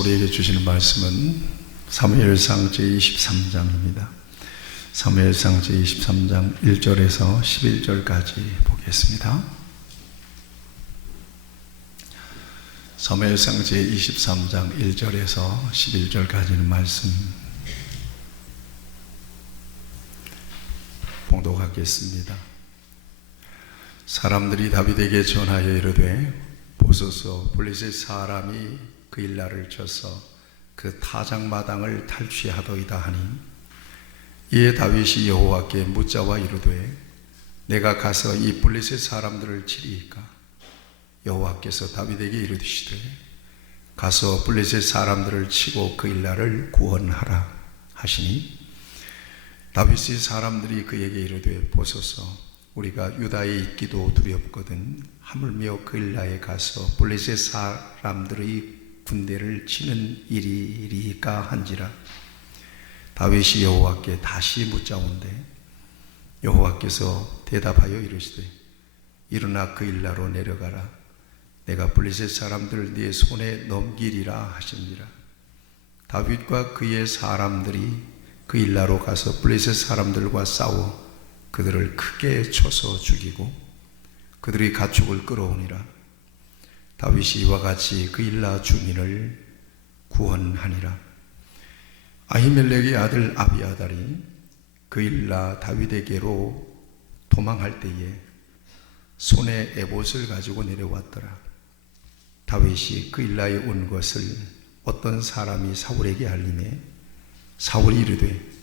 하나님께서 우리에게 주시는 말씀은 사무엘상 제23장입니다. 사무엘상 제23장 1절에서 11절까지 보겠습니다. 사무엘상 제23장 1절에서 11절까지는 말씀 봉독하겠습니다. 사람들이 다윗에게 전하여 이르되 보소서, 블레셋 사람이 그 일날을 쳐서 그 타작마당을 탈취하더이다 하니, 이에 다윗이 여호와께 묻자와 이르되 내가 가서 이 블레셋 사람들을 치리이까? 여호와께서 다윗에게 이르시되 가서 블레셋 사람들을 치고 그 일날을 구원하라 하시니, 다윗의 사람들이 그에게 이르되 보소서, 우리가 유다에 있기도 두렵거든 하물며 그 일날에 가서 블레셋 사람들의 군대를 치는 일이리까 한지라. 다윗이 여호와께 다시 묻자온대 여호와께서 대답하여 이르시되 일어나 그 일나로 내려가라. 내가 블레셋 사람들을 네 손에 넘기리라 하시니라. 다윗과 그의 사람들이 그 일나로 가서 블레셋 사람들과 싸워 그들을 크게 쳐서 죽이고 그들의 가축을 끌어오니라. 다윗이 이와 같이 그 일나 주민을 구원하니라. 아히멜렉의 아들 아비아달이 그 일나 다윗에게로 도망할 때에 손에 에봇을 가지고 내려왔더라. 다윗이 그 일나에 온 것을 어떤 사람이 사울에게 알리매 사울이 이르되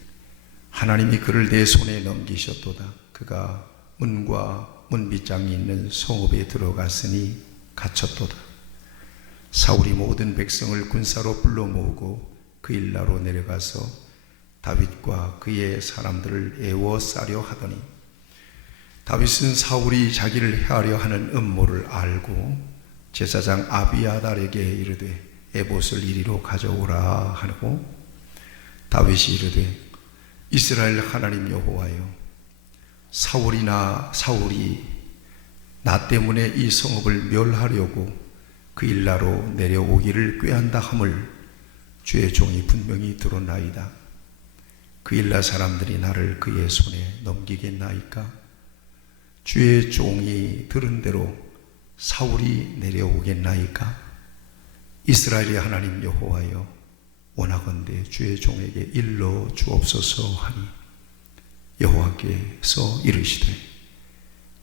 하나님이 그를 내 손에 넘기셨도다. 그가 문과 문빗장이 있는 성읍에 들어갔으니 갇혔도다. 사울이 모든 백성을 군사로 불러 모으고 그 일나로 내려가서 다윗과 그의 사람들을 애워싸려 하더니, 다윗은 사울이 자기를 해하려 하는 음모를 알고 제사장 아비아달에게 이르되 에봇을 이리로 가져오라 하고, 다윗이 이르되 이스라엘 하나님 여호와여, 사울이 나 때문에 이 성읍을 멸하려고 그 일나로 내려오기를 꾀한다 함을 주의 종이 분명히 들었나이다. 그 일나 사람들이 나를 그의 손에 넘기겠나이까? 주의 종이 들은 대로 사울이 내려오겠나이까? 이스라엘의 하나님 여호와여, 원하건대 주의 종에게 일러 주옵소서 하니, 여호와께서 이르시되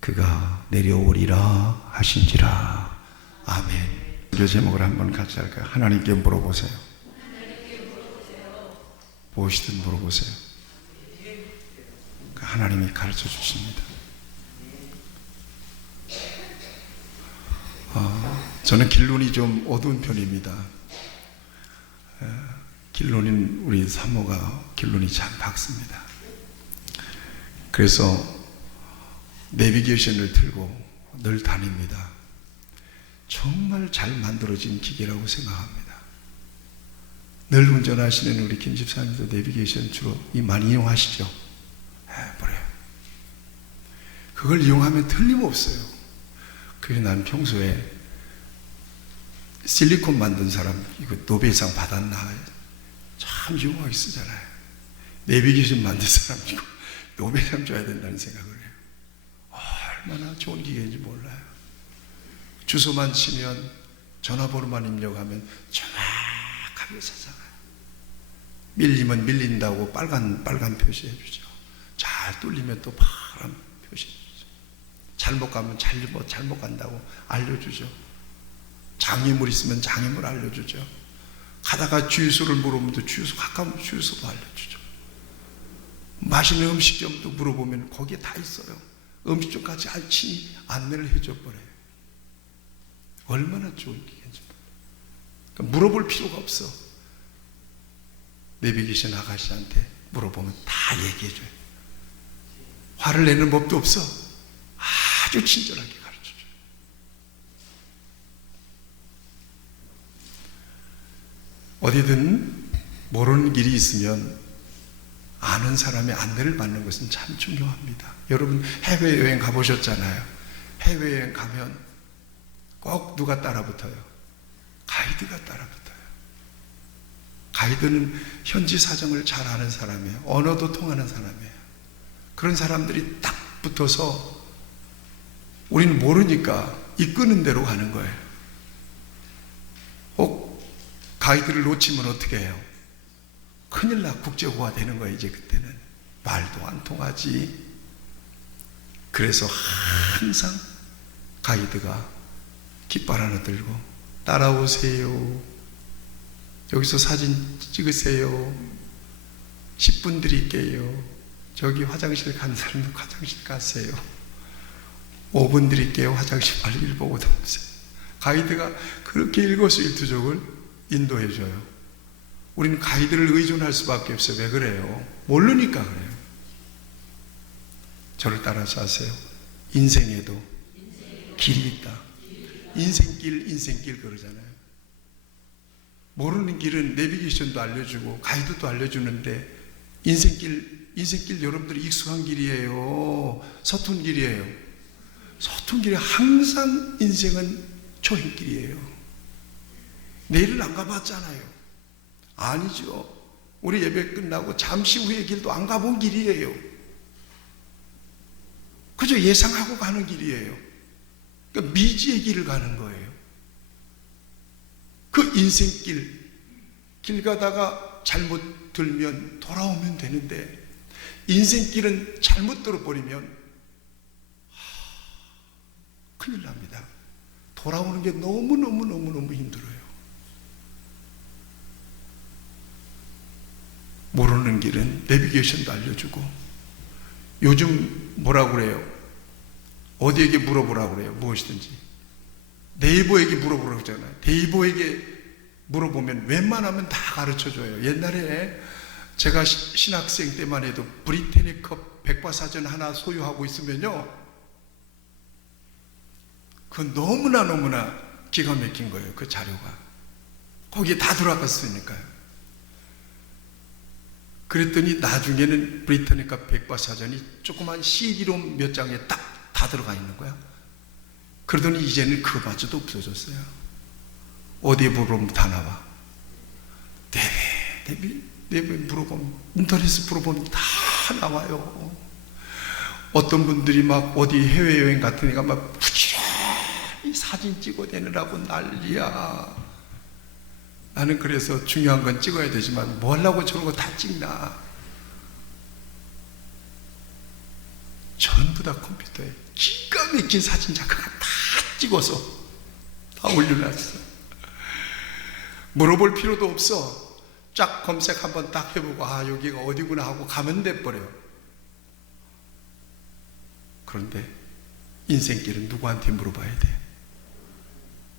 그가 내려오리라 하신지라. 아멘. 이 제목을 한번 같이 할까요? 하나님께 물어보세요. 무엇이든 물어보세요. 하나님이 가르쳐 주십니다. 저는 길눈이 좀 어두운 편입니다. 길눈인 우리 사모가 길눈이 참 밝습니다. 그래서 내비게이션을 들고 늘 다닙니다. 정말 잘 만들어진 기계라고 생각합니다. 늘 운전하시는 우리 김 집사님도 내비게이션 주로 많이 이용하시죠? 그래요. 그걸 이용하면 틀림없어요. 그래서 난 평소에 실리콘 만든 사람 이거 노벨상 받았나 참 유용하게 쓰잖아요. 내비게이션 만든 사람 이거 노벨상 줘야 된다는 생각을 해요. 얼마나 좋은 기계인지 몰라요. 주소만 치면 전화번호만 입력하면 정확하게 찾아가요. 밀리면 밀린다고 빨간 표시해 주죠. 잘 뚫리면 또 파란 표시해 주죠. 잘못 가면 잘못 간다고 알려주죠. 장애물 있으면 장애물 알려주죠. 가다가 주유소를 물어보면 또 가까운 주유소도 알려주죠. 맛있는 음식점도 물어보면 거기에 다 있어요. 음식점까지 알치니 안내를 해줘 버려요. 얼마나 좋은 기계인지. 그러니까 물어볼 필요가 없어. 내비게이션 아가씨한테 물어보면 다 얘기해줘요. 화를 내는 법도 없어. 아주 친절하게 가르쳐줘요. 어디든 모르는 길이 있으면 아는 사람의 안내를 받는 것은 참 중요합니다. 여러분 해외여행 가보셨잖아요. 해외여행 가면 꼭 누가 따라붙어요? 가이드가 따라붙어요. 가이드는 현지 사정을 잘 아는 사람이에요. 언어도 통하는 사람이에요. 그런 사람들이 딱 붙어서 우리는 모르니까 이끄는 대로 가는 거예요. 혹 가이드를 놓치면 어떻게 해요? 큰일 나 국제고가 되는 거예요. 이제 그때는 말도 안 통하지. 그래서 항상 가이드가 깃발 하나 들고 따라오세요. 여기서 사진 찍으세요. 10분 드릴게요. 저기 화장실 가는 사람도 화장실 가세요. 5분 드릴게요. 화장실 빨리 보고 나오세요. 가이드가 그렇게 일거수일투족을 인도해 줘요. 우리는 가이드를 의존할 수밖에 없어요. 왜 그래요? 모르니까 그래요. 저를 따라서 하세요. 인생에도 길이 있다. 인생길 그러잖아요. 모르는 길은 내비게이션도 알려주고 가이드도 알려주는데 인생길 여러분들이 익숙한 길이에요. 서툰 길이에요. 서툰 길에 항상 인생은 초행길이에요. 내일은 안 가봤잖아요. 아니죠. 우리 예배 끝나고 잠시 후의 길도 안 가본 길이에요. 그저 예상하고 가는 길이에요. 그러니까 미지의 길을 가는 거예요. 그 인생길, 길 가다가 잘못 들면 돌아오면 되는데 인생길은 잘못 들어버리면 큰일 납니다. 돌아오는 게 너무 힘들어요. 모르는 길은 내비게이션도 알려주고, 요즘 뭐라고 그래요? 어디에게 물어보라고 그래요? 무엇이든지 네이버에게 물어보라고 하잖아요. 네이버에게 물어보면 웬만하면 다 가르쳐줘요. 옛날에 제가 신학생 때만 해도 브리테니컵 백과사전 하나 소유하고 있으면요, 그건 너무나 기가 막힌 거예요. 그 자료가 거기에 다 들어갔으니까요. 그랬더니 나중에는 브리테니컵 백과사전이 조그만 CD로 몇 장에 딱 다 들어가 있는 거야. 그러더니 이제는 그거마저도 없어졌어요. 어디에 물어보면 다 나와. 네이버에 물어보면, 인터넷에 물어보면 다 나와요. 어떤 분들이 막 어디 해외여행 같은 데가 막 부지런히 사진 찍어내느라고 난리야. 나는 그래서 중요한 건 찍어야 되지만 뭐 하려고 저런 거 다 찍나. 전부 다 컴퓨터에 기가 막힌 사진 작가가 다 찍어서 다 올려놨어. 물어볼 필요도 없어. 쫙 검색 한번 딱 해보고, 아, 여기가 어디구나 하고 가면 돼버려요. 그런데 인생길은 누구한테 물어봐야 돼?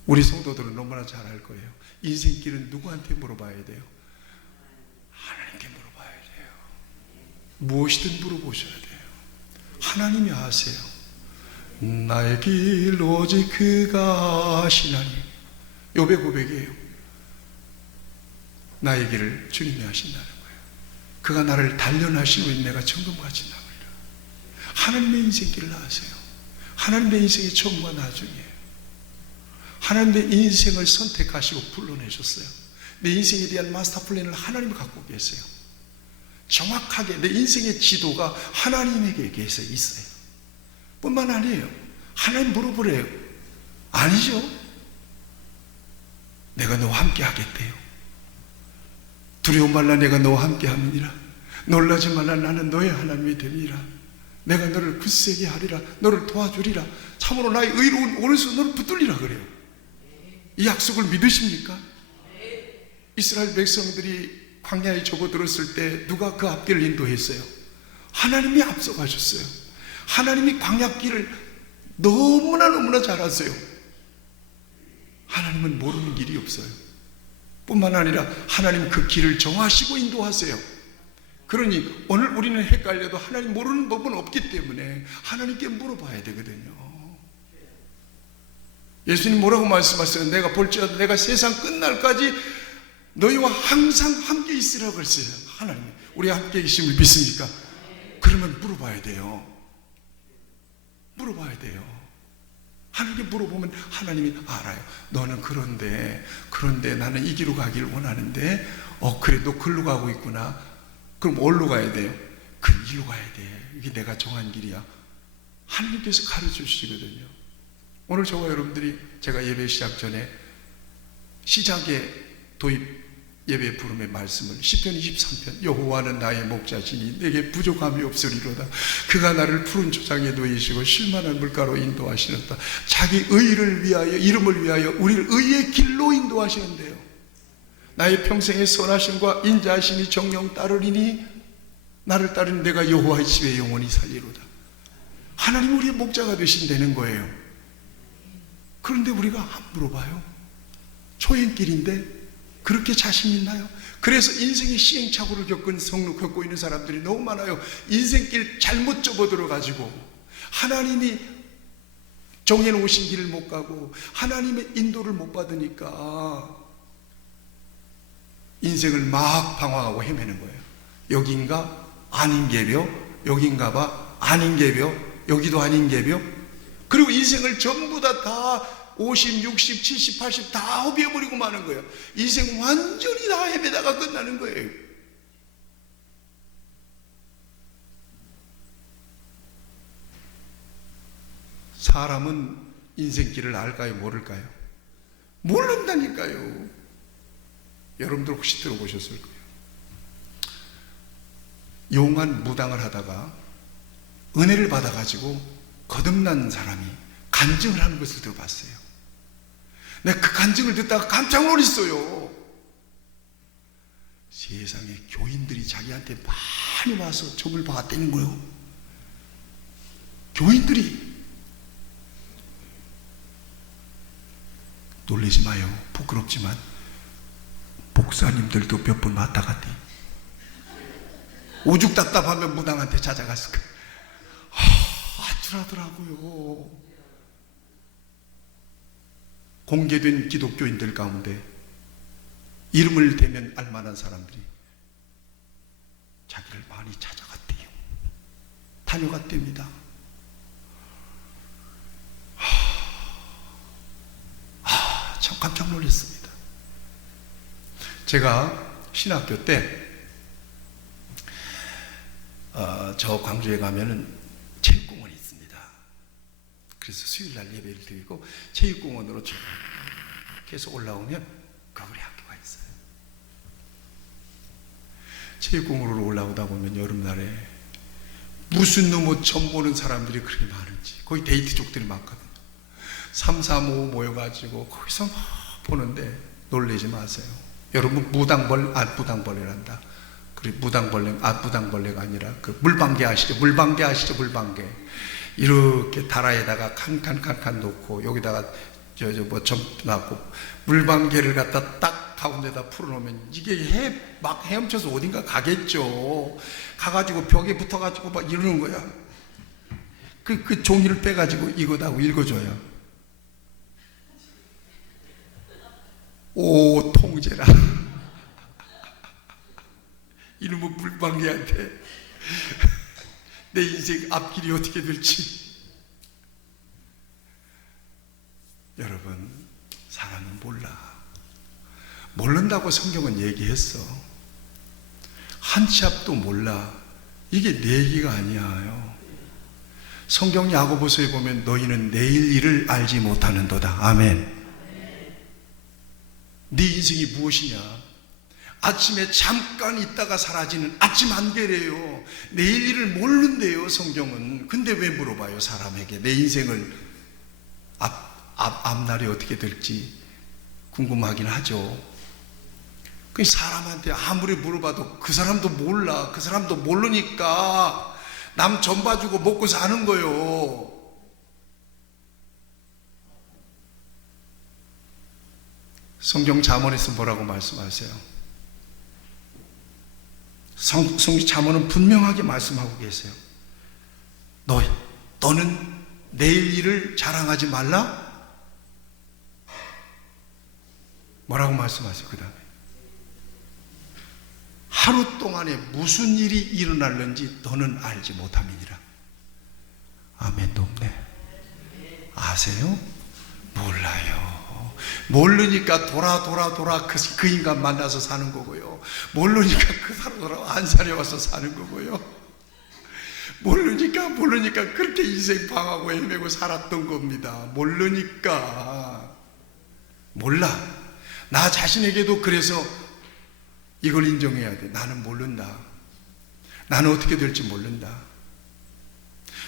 우리 성도들은 너무나 잘 알 거예요. 인생길은 누구한테 물어봐야 돼요? 하나님께 물어봐야 돼요. 무엇이든 물어보셔야 돼요. 하나님이 아세요. 나의 길 오직 그가 아시나니. 욥의 고백이에요. 나의 길을 주님이 하신다는 거예요. 그가 나를 단련하시면 내가 정금같이 남으리라. 하나님의 인생길을 아세요. 하나님의 인생의 처음과 나중이에요. 하나님의 인생을 선택하시고 불러내셨어요. 내 인생에 대한 마스터 플랜을 하나님이 갖고 계세요. 정확하게 내 인생의 지도가 하나님에게 있어요. 뿐만 아니에요. 하나님 물어보래요. 아니죠. 내가 너와 함께 하겠대요. 두려움 말라, 내가 너와 함께 함이니라. 놀라지 말라, 나는 너의 하나님이 되니라. 내가 너를 굳세게 하리라. 너를 도와주리라. 참으로 나의 의로운 오른손 너를 붙들리라 그래요. 이 약속을 믿으십니까? 이스라엘 백성들이 광야에 접어들었을 때 누가 그 앞길을 인도했어요? 하나님이 앞서가셨어요. 하나님이 광야길을 너무나 잘 아세요. 하나님은 모르는 길이 없어요. 뿐만 아니라 하나님 그 길을 정하시고 인도하세요. 그러니 오늘 우리는 헷갈려도 하나님 모르는 법은 없기 때문에 하나님께 물어봐야 되거든요. 예수님 뭐라고 말씀하세요? 내가 볼지라도 내가 세상 끝날까지 너희와 항상 함께 있으라고 그랬어요. 하나님, 우리 함께 계심을 믿습니까? 그러면 물어봐야 돼요. 물어봐야 돼요. 하나님께 물어보면 하나님이 알아요. 너는 그런데 나는 이 길로 가기를 원하는데 그래 너 글로 가고 있구나. 그럼 어디로 가야 돼요? 그 일로 가야 돼. 이게 내가 정한 길이야. 하나님께서 가르쳐 주시거든요. 오늘 저와 여러분들이 제가 예배 시작 전에 시작에 도입 예배 부름의 말씀을 시편 23편 여호와는 나의 목자시니 내게 부족함이 없으리로다. 그가 나를 푸른 초장에 누이시고 쉴만한 물가로 인도하시는다. 자기 의를 위하여 이름을 위하여 우리를 의의 길로 인도하시는데요. 나의 평생의 선하심과 인자하심이 정령 따르리니 나를 따르는 내가 여호와의 집에 영원히 살리로다. 하나님 우리의 목자가 되신다는 거예요. 그런데 우리가 안 물어봐요. 초행길인데 그렇게 자신 있나요? 그래서 인생의 시행착오를 겪고 있는 사람들이 너무 많아요. 인생길 잘못 접어들어가지고 하나님이 정해놓으신 길을 못 가고 하나님의 인도를 못 받으니까 인생을 막 방황하고 헤매는 거예요. 여긴가? 아닌 게벼? 여긴가 봐? 아닌 게벼? 여기도 아닌 게벼? 그리고 인생을 전부 다 50, 60, 70, 80 다 허비해버리고 마는 거예요. 인생 완전히 다 헤매다가 끝나는 거예요. 사람은 인생길을 알까요? 모를까요? 모른다니까요. 여러분들 혹시 들어보셨을 거예요. 용한 무당을 하다가 은혜를 받아가지고 거듭난 사람이 간증을 하는 것을 들어봤어요. 내가 그 간증을 듣다가 깜짝 놀랐어요. 세상에 교인들이 자기한테 많이 와서 점을 봤다는 거예요. 교인들이. 놀라지 마요. 부끄럽지만 목사님들도 몇 번 왔다 갔대. 오죽 답답하면 무당한테 찾아갔을까. 아찔하더라고요. 공개된 기독교인들 가운데 이름을 대면 알만한 사람들이 자기를 많이 찾아갔대요. 다녀갔답니다. 참 깜짝 놀랐습니다. 제가 신학교 때 저 광주에 가면은 체육공원이 있습니다. 그래서 수요일날 예배를 드리고 체육공원으로 쫙 해서 올라오면 우리 학교가 있어요. 체육공원으로 올라오다 보면 여름날에 무슨 놈의 처음 보는 사람들이 그렇게 많은지 거기 데이트족들이 많거든요. 3, 4, 5 모여가지고 거기서 막 보는데 놀라지 마세요. 여러분 무당벌레란다. 그리고 무당벌레가 아니라 그 물방개 아시죠? 물방개 이렇게 다라에다가 칸 놓고 여기다가 점 놨고 물방개를 갖다 딱 가운데다 풀어놓으면 이게 막 헤엄쳐서 어딘가 가겠죠. 가가지고 벽에 붙어가지고 막 이러는 거야. 그 종이를 빼가지고 이거다고 읽어줘요. 오 통제라. 이놈의 물방개한테 내 인생 앞길이 어떻게 될지. 여러분, 사람은 모른다고 성경은 얘기했어. 한 치 앞도 몰라. 이게 내 얘기가 아니에요. 성경 야고보서에 보면 너희는 내일 일을 알지 못하는도다. 아멘. 네 인생이 무엇이냐? 아침에 잠깐 있다가 사라지는 아침 안개래요. 내일 일을 모른대요, 성경은. 근데 왜 물어봐요, 사람에게? 내 인생을 앞날이 어떻게 될지 궁금하긴 하죠. 그 사람한테 아무리 물어봐도 그 사람도 몰라. 그 사람도 모르니까 남 전 봐주고 먹고 사는 거요. 성경 잠언에서 뭐라고 말씀하세요? 잠언은 분명하게 말씀하고 계세요. 너는 내일 일을 자랑하지 말라? 뭐라고 말씀하세요? 그 다음에 하루 동안에 무슨 일이 일어날는지 너는 알지 못함이니라. 아멘도 없네. 아세요? 몰라요. 모르니까 돌아 그 인간 만나서 사는 거고요. 모르니까 그 사람 안산에 와서 사는 거고요. 모르니까 그렇게 인생 방하고 헤매고 살았던 겁니다. 모르니까. 몰라. 나 자신에게도 그래서 이걸 인정해야 돼. 나는 모른다. 나는 어떻게 될지 모른다.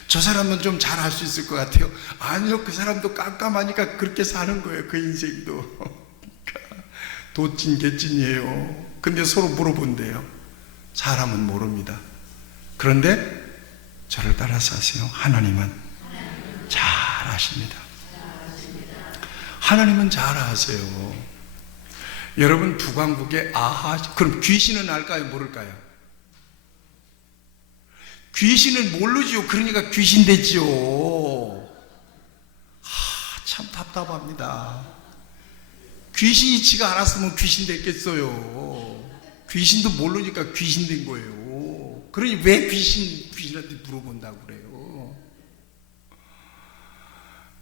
저 사람은 좀 잘할 수 있을 것 같아요. 아니요, 그 사람도 깜깜하니까 그렇게 사는 거예요. 그 인생도. 도찐 개찐이에요. 근데 서로 물어본대요. 사람은 모릅니다. 그런데 저를 따라서 하세요. 하나님은 잘 아십니다. 하나님은 잘 아세요. 여러분, 북왕국의 그럼 귀신은 알까요? 모를까요? 귀신은 모르지요. 그러니까 귀신 되지요. 참 답답합니다. 귀신이 지가 알았으면 귀신 됐겠어요. 귀신도 모르니까 귀신 된 거예요. 그러니 왜 귀신한테 물어본다고 그래요?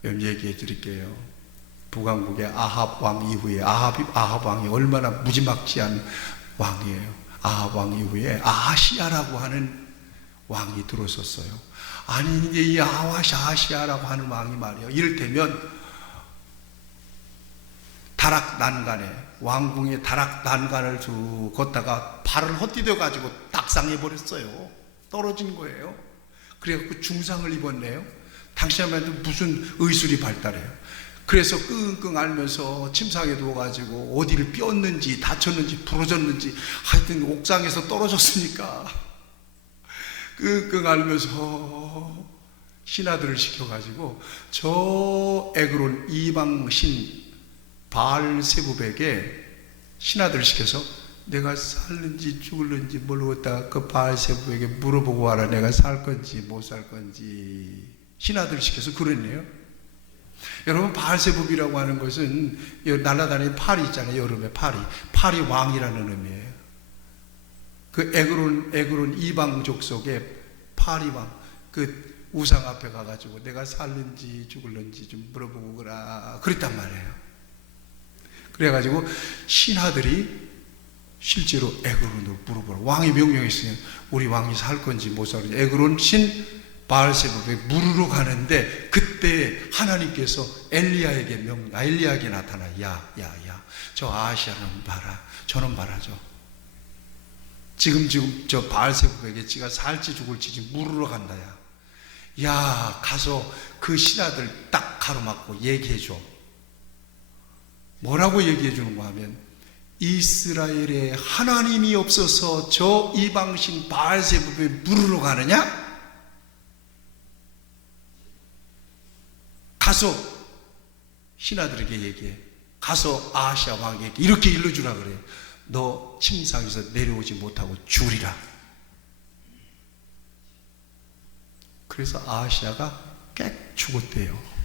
여러분, 얘기해 드릴게요. 북왕국의 아합 왕 이후에 아합 왕이 얼마나 무지막지한 왕이에요. 아합 왕 이후에 아하시아라고 하는 왕이 들어섰어요. 아니, 이제 이 아하시아라고 하는 왕이 말이에요. 이를테면 다락 난간에, 왕궁의 다락 난간을 쭉 걷다가 발을 헛디뎌 가지고 낙상해 버렸어요. 떨어진 거예요. 그래갖고 중상을 입었네요. 당시에만 무슨 의술이 발달해요. 그래서 끙끙 앓면서 침상에 누워가지고 어디를 삐었는지 다쳤는지 부러졌는지 하여튼 옥상에서 떨어졌으니까 끙끙 앓면서 신하들을 시켜가지고 저 에그론 이방신 바알세붑에게 신하들을 시켜서 내가 살는지 죽을는지 모르겠다. 그 바알세붑에게 물어보고 와라. 내가 살 건지 못 살 건지. 신하들을 시켜서 그랬네요. 여러분, 바알세붑이라고 하는 것은 날아다니는 파리 있잖아요. 여름에 파리 왕이라는 의미예요. 그 에그론 이방족 속에 파리 왕, 그 우상 앞에 가가지고 내가 살는지 죽을는지 좀 물어보고 그라 그랬단 말이에요. 그래가지고 신하들이 실제로 에그론으로 물어보라. 왕이 명령했으니 우리 왕이 살 건지 못 살 건지. 에그론 신 바알세붑에 물으러 가는데 그때 하나님께서 엘리야에게 나타나. 야, 저 아하시아는 봐라. 저는 봐라죠. 지금 저 바알세붑에게 지가 살지 죽을지 지금 물으러 간다야. 야, 가서 그 신하들 딱 가로막고 얘기해줘. 뭐라고 얘기해 주는 거 하면, 이스라엘에 하나님이 없어서 저 이방신 바알세붑에 물으러 가느냐? 가서 신하들에게 얘기해. 가서 아하시아 왕에게 이렇게 일러주라 그래요. 너 침상에서 내려오지 못하고 죽으리라. 그래서 아하시아가 깨 죽었대요.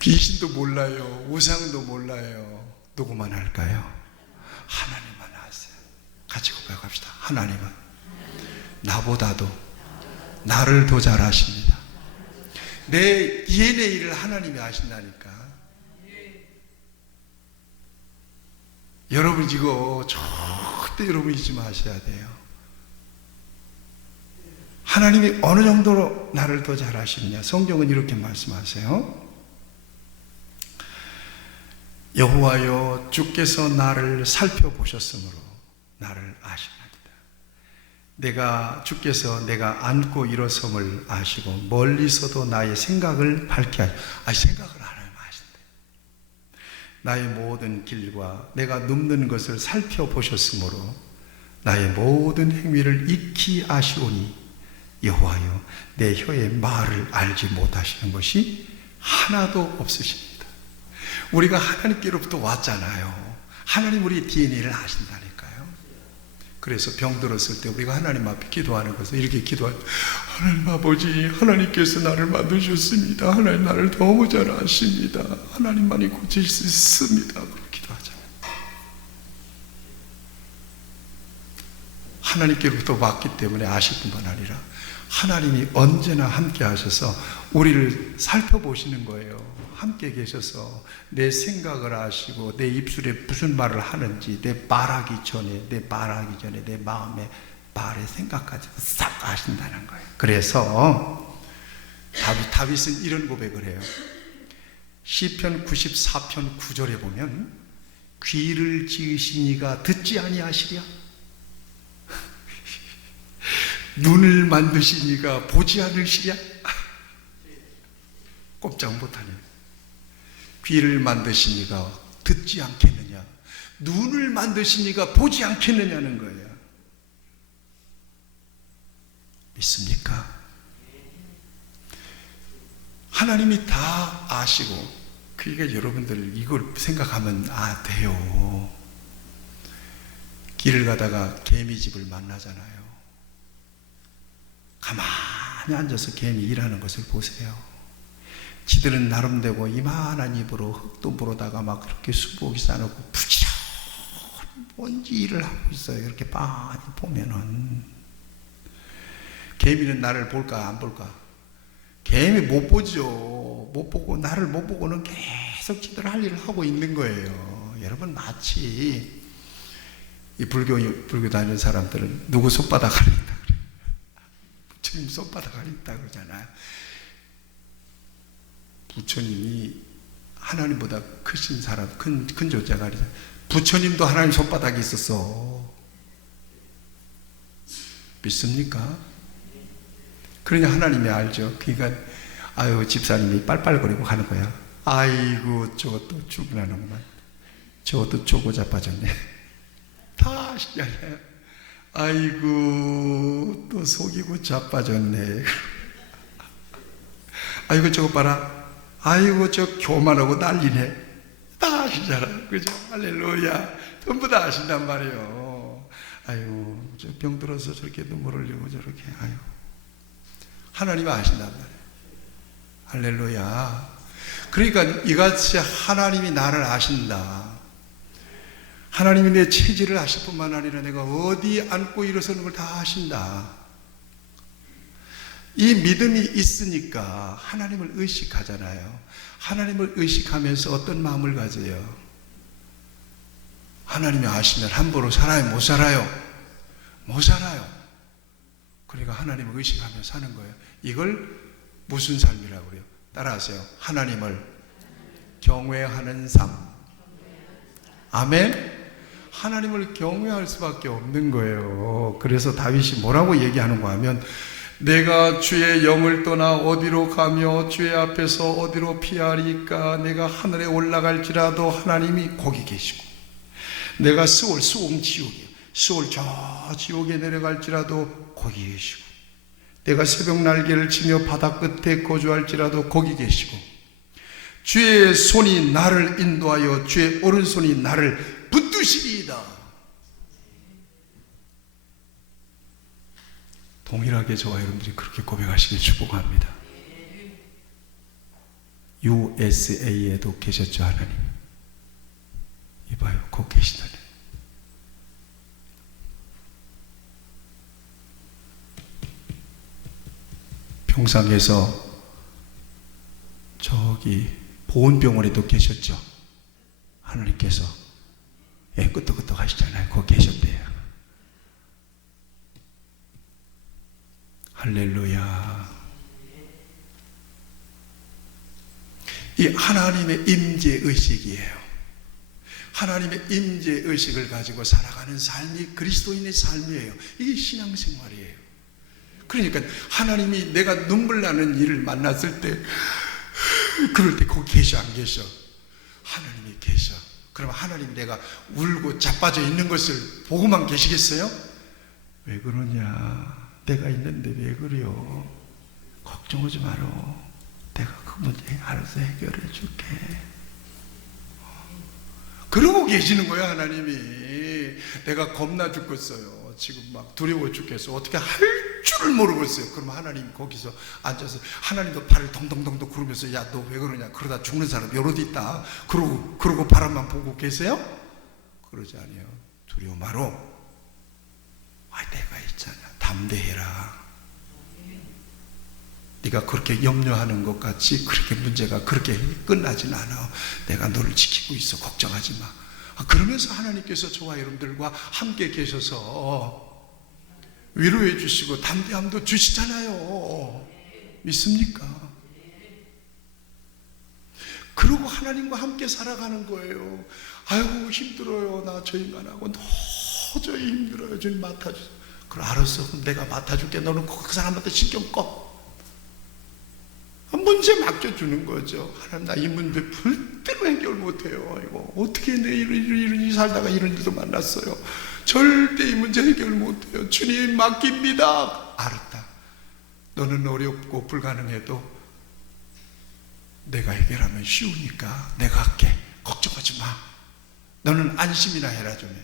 귀신도 몰라요. 우상도 몰라요. 누구만 알까요? 하나님만 아세요. 같이 고백합시다. 하나님은 나보다도 나를 더 잘 아십니다. 내 DNA를 하나님이 아신다니까. 여러분, 이거 절대 여러분 잊지 마셔야 돼요. 하나님이 어느 정도로 나를 더 잘 아시느냐. 성경은 이렇게 말씀하세요. 여호와여, 주께서 나를 살펴보셨으므로 나를 아십니다. 주께서 내가 앉고 일어섬을 아시고 멀리서도 나의 생각을 밝게 하시고, 생각을 하나님 아신대. 나의 모든 길과 내가 눕는 것을 살펴보셨으므로 나의 모든 행위를 익히 아시오니 여호와여, 내 혀의 말을 알지 못하시는 것이 하나도 없으십니다. 우리가 하나님께로부터 왔잖아요. 하나님 우리의 DNA를 아신다니까요. 그래서 병들었을 때 우리가 하나님 앞에 기도하는 것은 이렇게 기도하죠. 하나님 아버지, 하나님께서 나를 만드셨습니다. 하나님 나를 너무 잘 아십니다. 하나님만이 고칠 수 있습니다. 그렇게 기도하잖아요. 하나님께로부터 왔기 때문에 아실 뿐만 아니라 하나님이 언제나 함께 하셔서 우리를 살펴보시는 거예요. 함께 계셔서 내 생각을 아시고 내 입술에 무슨 말을 하는지 내 말하기 전에 내 마음에 말의 생각까지 싹 아신다는 거예요. 그래서 다윗은 이런 고백을 해요. 시편 94편 9절에 보면 귀를 지으시니가 듣지 아니하시랴? 눈을 만드시니가 보지 않으시랴? 꼼짝 못하네. 귀를 만드시니가 듣지 않겠느냐? 눈을 만드시니가 보지 않겠느냐는 거예요. 믿습니까? 하나님이 다 아시고, 그러니까 여러분들 이걸 생각하면 돼요. 길을 가다가 개미집을 만나잖아요. 가만히 앉아서 개미 일하는 것을 보세요. 지들은 나름대로 이만한 입으로 흙도 물어다가 막 그렇게 수복이 싸놓고 부지런히 뭔지 일을 하고 있어요. 이렇게 빤히 보면은. 개미는 나를 볼까 안 볼까? 개미 못 보죠. 못 보고, 나를 못 보고는 계속 지들 할 일을 하고 있는 거예요. 여러분, 마치 이 불교 다니는 사람들은 누구 손바닥 가린다 그래요. 부처님 손바닥 가린다 그러잖아요. 부처님이 하나님보다 크신 사람, 큰 존재가 아니잖아요. 부처님도 하나님 손바닥이 있었어. 믿습니까? 그러냐 하나님이 알죠. 그러니까 집사님이 빨빨거리고 가는 거야. 아이고 저것도 출근하는구만. 저것도 쪼고 자빠졌네. 다 아시잖아요. 아이고 또 속이고 자빠졌네. 아이고 저거 봐라. 아이고 저 교만하고 난리네. 다 아시잖아요. 그죠? 할렐루야. 전부 다 아신단 말이에요. 아이고 저 병들어서 저렇게 눈물 흘리고 저렇게. 아이고. 하나님이 아신단 말이에요. 할렐루야. 그러니까 이같이 하나님이 나를 아신다. 하나님이 내 체질을 아실 뿐만 아니라 내가 어디 앉고 일어서는 걸 다 아신다. 이 믿음이 있으니까 하나님을 의식하잖아요. 하나님을 의식하면서 어떤 마음을 가져요? 하나님이 아시면 함부로 살아요? 못 살아요? 못 살아요. 그러니까 하나님을 의식하며 사는 거예요. 이걸 무슨 삶이라고 그래요? 따라하세요. 하나님을 경외하는 삶. 아멘? 하나님을 경외할 수밖에 없는 거예요. 그래서 다윗이 뭐라고 얘기하는가 하면, 내가 주의 영을 떠나 어디로 가며 주의 앞에서 어디로 피하리까? 내가 하늘에 올라갈지라도 하나님이 거기 계시고, 내가 수월 지옥이요, 수월 저 지옥에 내려갈지라도 거기 계시고, 내가 새벽 날개를 치며 바다 끝에 거주할지라도 거기 계시고, 주의 손이 나를 인도하여 주의 오른손이 나를 붙드시리이다. 동일하게 저와 여러분들이 그렇게 고백하시길 축복합니다. USA에도 계셨죠, 하나님. 이봐요, 거기 계시다네. 평상에서 저기 보건병원에도 계셨죠. 하나님께서 끄떡끄떡 하시잖아요. 거기 계셨대요. 할렐루야. 이 하나님의 임재의식이에요. 하나님의 임재의식을 가지고 살아가는 삶이 그리스도인의 삶이에요. 이게 신앙생활이에요. 그러니까 하나님이 내가 눈물 나는 일을 만났을 때, 그럴 때 거기 계셔 안 계셔? 하나님이 계셔. 그럼 하나님 내가 울고 자빠져 있는 것을 보고만 계시겠어요? 왜 그러냐? 내가 있는데 왜 그래요? 걱정하지 마라. 내가 그 문제 알아서 해결해 줄게. 그러고 계시는 거예요, 하나님이. 내가 겁나 죽겠어요. 지금 막 두려워 죽겠어. 어떻게 할 줄을 모르겠어요. 그럼 하나님 거기서 앉아서, 하나님도 발을 덩덩덩덩 구르면서, 야, 너 왜 그러냐? 그러다 죽는 사람 여럿 있다. 그러고 바람만 보고 계세요? 그러지 아니에요. 두려워 마라. 내가 있잖아. 담대해라. 네가 그렇게 염려하는 것 같이 그렇게 문제가 그렇게 끝나진 않아. 내가 너를 지키고 있어. 걱정하지 마. 그러면서 하나님께서 저와 여러분들과 함께 계셔서 위로해 주시고 담대함도 주시잖아요. 믿습니까? 그러고 하나님과 함께 살아가는 거예요. 아이고 힘들어요. 나 저 인간하고 도저히 힘들어요. 주님 맡아주세요. 그래 알았어. 그럼 내가 맡아줄게. 너는 그 사람한테 신경 꺼. 문제 맡겨주는 거죠. 하나님 나 이 문제 절대로 해결 못해요. 이거 어떻게 내 이런 살다가 이런 일도 만났어요. 절대 이 문제 해결 못해요. 주님 맡깁니다. 알았다. 너는 어렵고 불가능해도 내가 해결하면 쉬우니까 내가 할게. 걱정하지 마. 너는 안심이나 해라 좀 해.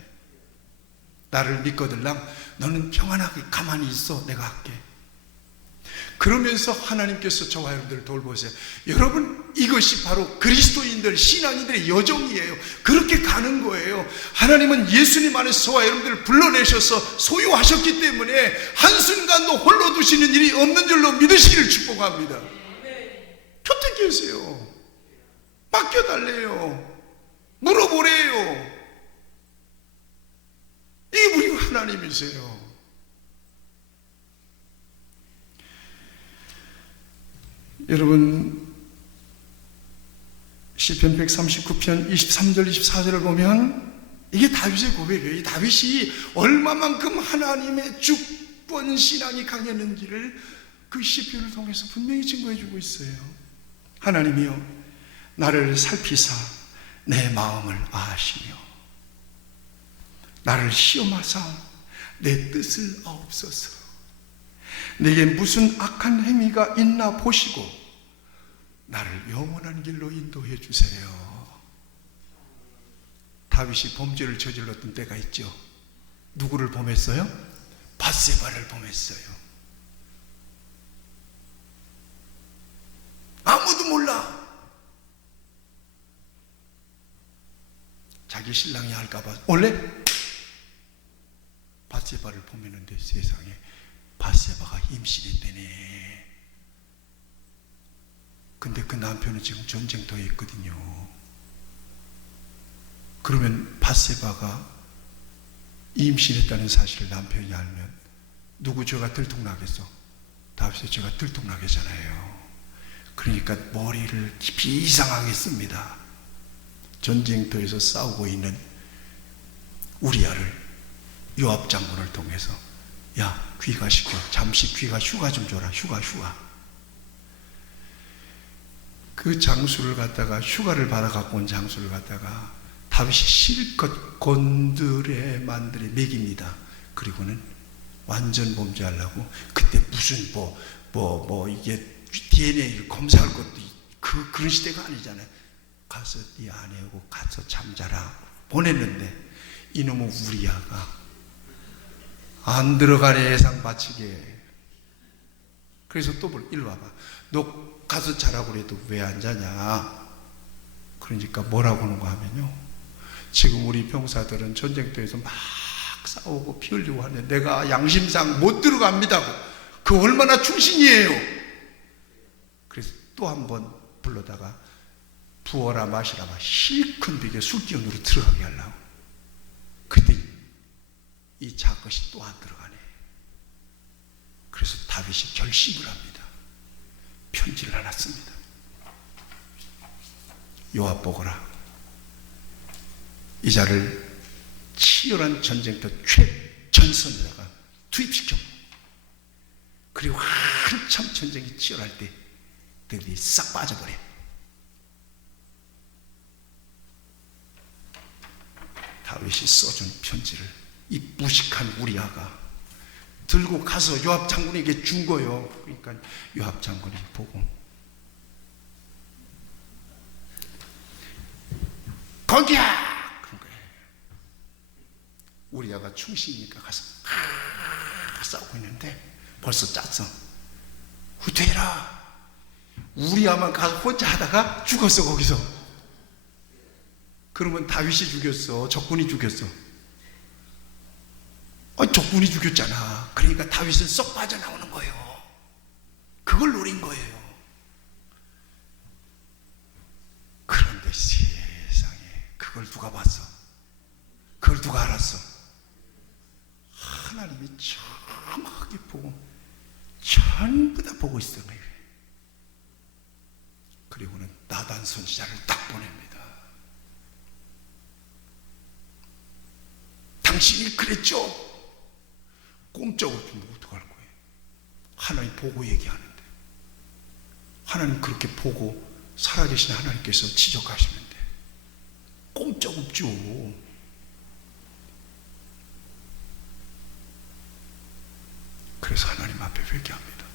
나를 믿거들랑 너는 평안하게 가만히 있어. 내가 할게. 그러면서 하나님께서 저와 여러분들을 돌보세요. 여러분 이것이 바로 그리스도인들 신앙인들의 여정이에요. 그렇게 가는 거예요. 하나님은 예수님 안에서 저와 여러분들을 불러내셔서 소유하셨기 때문에 한순간도 홀로 두시는 일이 없는 줄로 믿으시기를 축복합니다. 곁에 계세요. 맡겨달래요. 물어보래요. 이게 우리 하나님이세요. 여러분 시편 139편 23절 24절을 보면 이게 다윗의 고백이에요. 이 다윗이 얼마만큼 하나님의 주권 신앙이 강했는지를 그 시편을 통해서 분명히 증거해 주고 있어요. 하나님이여 나를 살피사 내 마음을 아시며 나를 시험하사 내 뜻을 아옵소서. 내게 무슨 악한 행위가 있나 보시고 나를 영원한 길로 인도해 주세요. 다윗이 범죄를 저질렀던 때가 있죠. 누구를 범했어요? 밧세바를 범했어요. 아무도 몰라. 자기 신랑이 할까봐 원래 밧세바를 범했는데 세상에 밧세바가 임신했대네. 근데 그 남편은 지금 전쟁터에 있거든요. 그러면 밧세바가 임신했다는 사실을 남편이 알면 누구 죄가 들통나겠어? 다윗의 죄가 들통나겠잖아요. 그러니까 머리를 비상하게 씁니다. 전쟁터에서 싸우고 있는 우리아를 요압 장군을 통해서 야 귀가시켜. 잠시 귀가 휴가 좀 줘라. 휴가. 그 장수를 갖다가 휴가를 받아 갖고 온 장수를 갖다가 다윗이 실컷 곤드레 만들에 먹입니다. 그리고는 완전 범죄하려고 그때 무슨 이게 DNA를 검사할 것도 그런 시대가 아니잖아요. 가서 네 아내하고 가서 잠자라 보냈는데 이놈의 우리아가 안 들어가네. 예상 바치게. 그래서 또 일로 와봐. 너 가서 자라고 그래도 왜 안 자냐. 그러니까 뭐라고 하는가 하면요, 지금 우리 병사들은 전쟁터에서 막 싸우고 피 흘리고 하는데 내가 양심상 못 들어갑니다. 그 얼마나 충신이에요. 그래서 또 한 번 불러다가 부어라 마시라 막 실컷 비게 술기운으로 들어가게 하려고. 그때 이 작것이 또 안 들어가네. 그래서 다윗이 결심을 합니다. 편지를 하나 씁니다. 요압 보거라. 이 자를 치열한 전쟁터 최전선에다가 투입시켜. 그리고 한참 전쟁이 치열할 때 그들이 싹 빠져버려. 다윗이 써준 편지를 이 무식한 우리아가 들고 가서 요압 장군에게 준 거예요. 그러니까 요압 장군이 보고 거기야! 그런 거예요. 우리아가 충신이니까 가서 싸우고 있는데 벌써 짰어. 후퇴해라. 우리아만 가서 혼자 하다가 죽었어. 거기서. 그러면 다윗이 죽였어? 적군이 죽였어? 적군이 사울이 죽였잖아. 그러니까 다윗은 쏙 빠져나오는 거예요. 그걸 노린 거예요. 그런데 세상에 그걸 누가 봤어? 그걸 누가 알았어? 하나님이 정확하게 보고 전부 다 보고 있었던 거예요. 그리고는 나단 선지자를 딱 보냅니다. 당신이 그랬죠? 꼼짝없이 뭐 어떡할 거예요? 하나님 보고 얘기하는데, 하나님 그렇게 보고 살아계신 하나님께서 지적하시는데 꼼짝없죠. 그래서 하나님 앞에 회개합니다.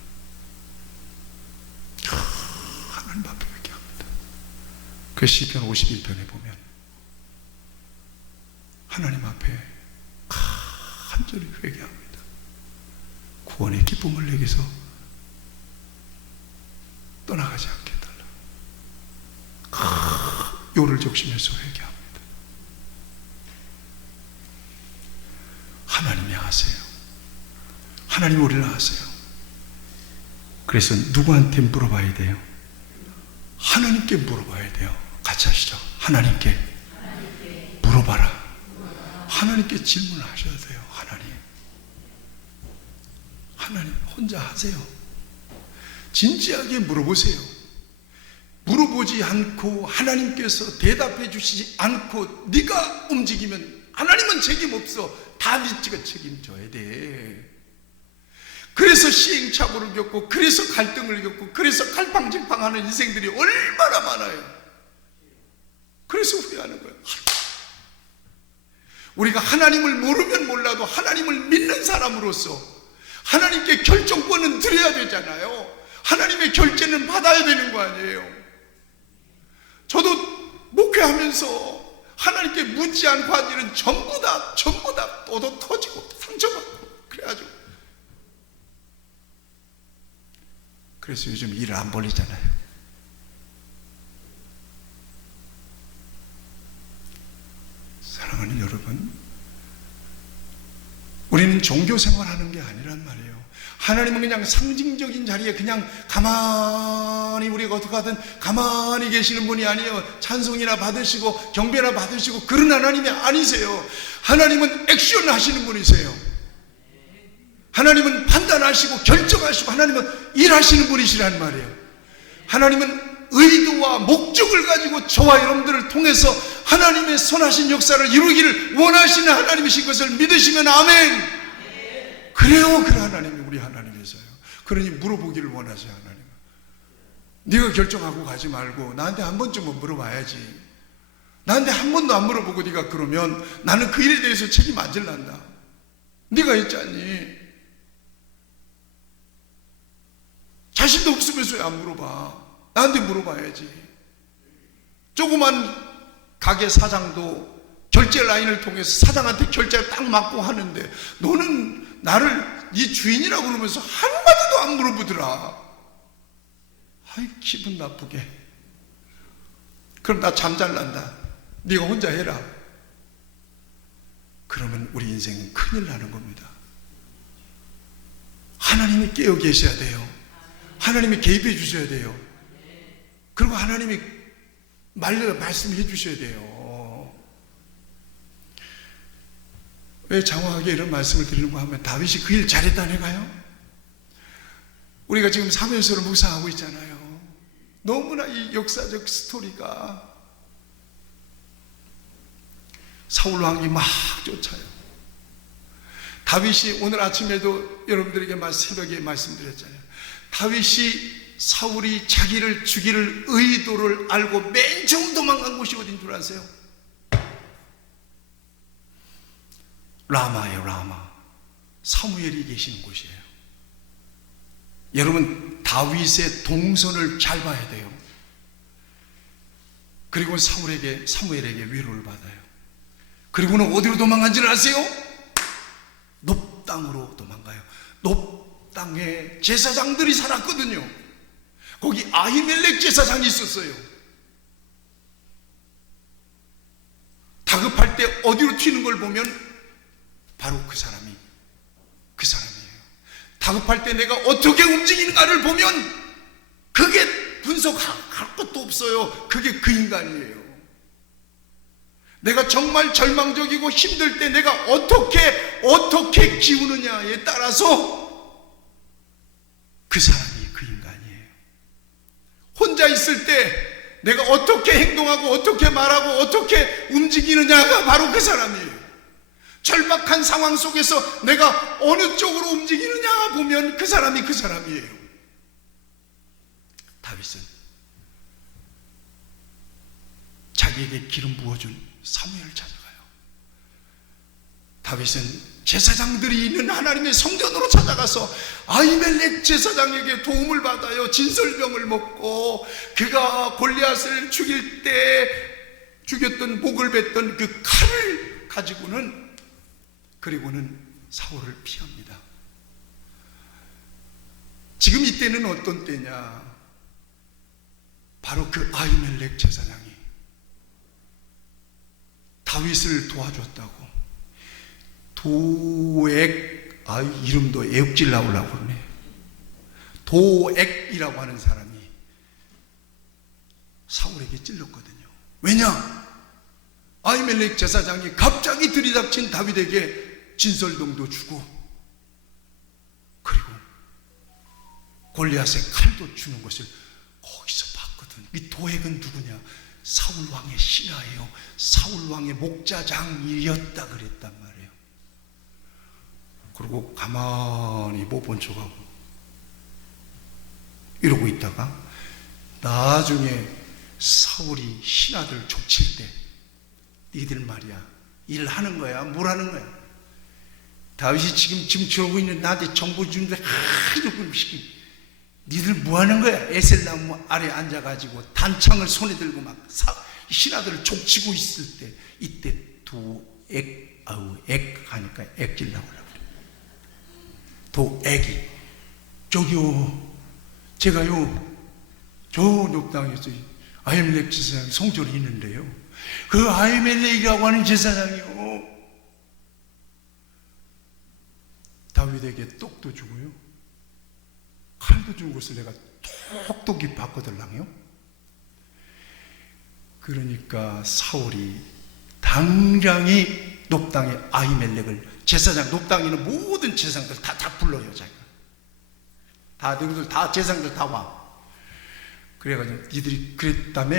하나님 앞에 회개합니다. 그 시편 51편에 보면 하나님 앞에 간절히 회개합니다. 구원의 기쁨을 내게서 떠나가지 않게 해달라. 요를 적시면서 회개합니다. 하나님이 아세요. 하나님이 우리를 아세요. 그래서 누구한테 물어봐야 돼요? 하나님께 물어봐야 돼요. 같이 하시죠. 하나님께 물어봐라. 하나님께 질문을 하셔야 돼요. 하나님 혼자 하세요. 진지하게 물어보세요. 물어보지 않고 하나님께서 대답해 주시지 않고 네가 움직이면 하나님은 책임 없어. 다윗이가 책임져야 돼. 그래서 시행착오를 겪고, 그래서 갈등을 겪고, 그래서 갈팡질팡하는 인생들이 얼마나 많아요. 그래서 후회하는 거예요. 우리가 하나님을 모르면 몰라도 하나님을 믿는 사람으로서 하나님께 결정권은 드려야 되잖아요. 하나님의 결제는 받아야 되는 거 아니에요. 저도 목회하면서 하나님께 묻지 않고 한 일은 전부 다 또도 터지고 상처받고 그래가지고, 그래서 요즘 일을 안 벌리잖아요. 사랑하는 여러분, 우리는 종교 생활하는 게 아니란 말이에요. 하나님은 그냥 상징적인 자리에 그냥 가만히 우리가 어떻게 하든 가만히 계시는 분이 아니에요. 찬송이나 받으시고 경배나 받으시고 그런 하나님이 아니세요. 하나님은 액션 하시는 분이세요. 하나님은 판단하시고 결정하시고 하나님은 일하시는 분이시란 말이에요. 하나님은 의도와 목적을 가지고 저와 여러분들을 통해서 하나님의 선하신 역사를 이루기를 원하시는 하나님이신 것을 믿으시면 아멘. 그래요. 그 하나님이 우리 하나님이세요. 그러니 물어보기를 원하세요. 하나님은 네가 결정하고 가지 말고 나한테 한 번쯤은 물어봐야지. 나한테 한 번도 안 물어보고 네가 그러면 나는 그 일에 대해서 책임 안 질란다. 네가 있잖니. 자신도 없으면서 왜 안 물어봐? 나한테 물어봐야지. 조그만 가게 사장도 결제 라인을 통해서 사장한테 결제를 딱 맞고 하는데 너는 나를 네 주인이라고 그러면서 한마디도 안 물어보더라. 아이 기분 나쁘게. 그럼 나 잠잘난다. 네가 혼자 해라. 그러면 우리 인생은 큰일 나는 겁니다. 하나님이 깨어 계셔야 돼요. 하나님이 개입해 주셔야 돼요. 그리고 하나님이 말씀해 주셔야 돼요. 왜 장황하게 이런 말씀을 드리는가 하면 다윗이 그 일 잘했다는 가요. 우리가 지금 사무엘서를 묵상하고 있잖아요. 너무나 이 역사적 스토리가 사울 왕이 막 쫓아요. 다윗이 오늘 아침에도 여러분들에게 새벽에 말씀드렸잖아요. 다윗이 사울이 자기를 죽이를 의도를 알고 맨 처음 도망간 곳이 어딘 줄 아세요? 라마예요. 라마. 사무엘이 계시는 곳이에요. 여러분 다윗의 동선을 잘 봐야 돼요. 그리고 사무엘에게 위로를 받아요. 그리고는 어디로 도망간지를 아세요? 높땅으로 도망가요. 높땅에 제사장들이 살았거든요. 거기 아히멜렉 제사장이 있었어요. 다급할 때 어디로 튀는 걸 보면 바로 그 사람이 다급할 때 내가 어떻게 움직이는가를 보면 그게 분석할 것도 없어요. 그게 그 인간이에요. 내가 정말 절망적이고 힘들 때 내가 어떻게 기우느냐에 따라서 그 사람이 그 인간이에요. 혼자 있을 때 내가 어떻게 행동하고 어떻게 말하고 어떻게 움직이느냐가 바로 그 사람이에요. 절박한 상황 속에서 내가 어느 쪽으로 움직이느냐 보면 그 사람이 그 사람이에요. 다윗은 자기에게 기름 부어준 사무엘을 찾아가요. 다윗은 제사장들이 있는 하나님의 성전으로 찾아가서 아히멜렉 제사장에게 도움을 받아요. 진설병을 먹고 그가 골리앗을 죽일 때 죽였던 목을 뱉던 그 칼을 가지고는 그리고는 사울을 피합니다. 지금 이때는 어떤 때냐? 바로 그 아히멜렉 제사장이 다윗을 도와줬다고 도액, 이름도 애국질 나오려고 그러네. 도액이라고 하는 사람이 사울에게 찔렀거든요. 왜냐? 아히멜렉 제사장이 갑자기 들이닥친 다윗에게 진설병도 주고 그리고 골리앗의 칼도 주는 것을 거기서 봤거든. 이 도액은 누구냐? 사울 왕의 신하예요. 사울 왕의 목자장이었다 그랬단 말이에요. 그리고 가만히 못 본 척하고 이러고 있다가 나중에 사울이 신하들 족칠 때 니들 말이야 일하는 거야 뭘 하는 거야? 다윗이 지금 저러고 있는 나한테 정보 주는데 이러고 니들 뭐 하는 거야? 에셀나무 아래 앉아가지고 단창을 손에 들고 막 신하들을 족치고 있을 때 이때 도액 하니까 액질 나오려고 그래. 도액이 저기요 제가요 저 녹당에서 아히멜렉 제사장 성전이 있는데요 그 아히멜렉이라고 하는 제사장이요 다윗에게 떡도 주고요 칼도 준 것을 내가 똑똑히 바꿔달라고요. 그러니까 사울이 당장이 높당의 아히멜렉을 제사장, 높당에는 모든 제사장들 다 불러요. 자기가 다 너희들 다 제사장들 다 와. 그래가지고 니들이 그랬다며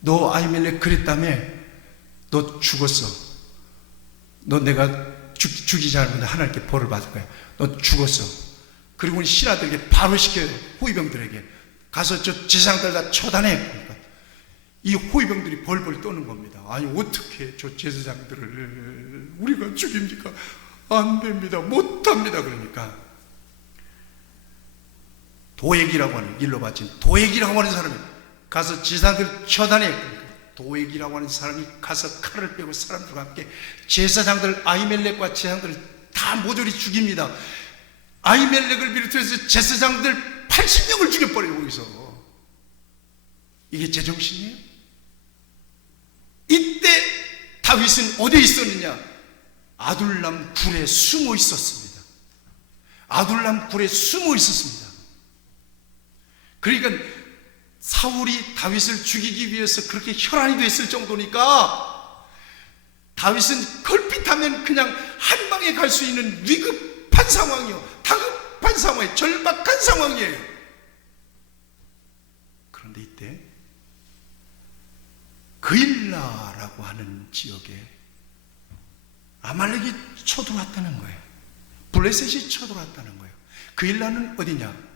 너 아히멜렉 그랬다며 너 죽었어. 너 내가 죽이지 않으면 하나님께 벌을 받을 거야. 너 죽었어. 그리고 신하들에게 바로 시켜요. 호위병들에게 가서 저 제사장들 다 처단해. 그러니까 이 호위병들이 벌벌 떠는 겁니다. 아니 어떻게 저 제사장들을 우리가 죽입니까? 안 됩니다. 못합니다. 그러니까 도액이라고 하는 일로 바친 도액이라고 하는 사람이 가서 제사장들 처단해. 그러니까 도액이라고 하는 사람이 가서 칼을 빼고 사람들과 함께 제사장들 아히멜렉과 제사장들을 다 모조리 죽입니다. 아히멜렉을 비롯해서 제사장들 80명을 죽여버려요. 거기서 이게 제정신이에요? 이때 다윗은 어디에 있었느냐? 아둘람 굴에 숨어 있었습니다. 아둘람 굴에 숨어 있었습니다. 그러니까 사울이 다윗을 죽이기 위해서 그렇게 혈안이 됐을 정도니까 다윗은 걸핏하면 그냥 한 방에 갈 수 있는 위급한 상황이요. 다급한 상황이에요. 절박한 상황이에요. 그런데 이때 그일라라고 하는 지역에 아말렉이 쳐들어왔다는 거예요. 블레셋이 쳐들어왔다는 거예요. 그일라는 어디냐?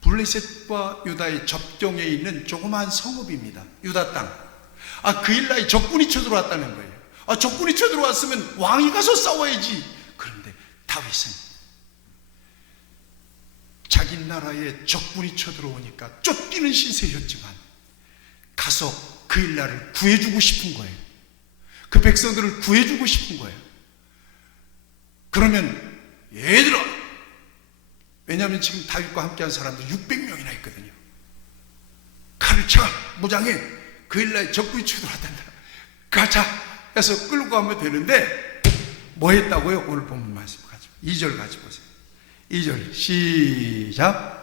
블레셋과 유다의 접경에 있는 조그마한 성읍입니다. 유다 땅. 그일라에 적군이 쳐들어왔다는 거예요. 적군이 쳐들어왔으면 왕이 가서 싸워야지. 그런데 다윗은 자기 나라에 적군이 쳐들어오니까 쫓기는 신세였지만 가서 그일라를 구해주고 싶은 거예요. 그 백성들을 구해주고 싶은 거예요. 그러면 얘들아, 왜냐하면 지금 다윗과 함께한 사람들 600명이나 있거든요. 칼을 쳐 무장해. 그일라에 적군이 쳐들어왔단다. 가자 해서 끌고 가면 되는데 뭐 했다고요? 오늘 본문 말씀 가지고 2절 가지고 보세요. 2절 시작.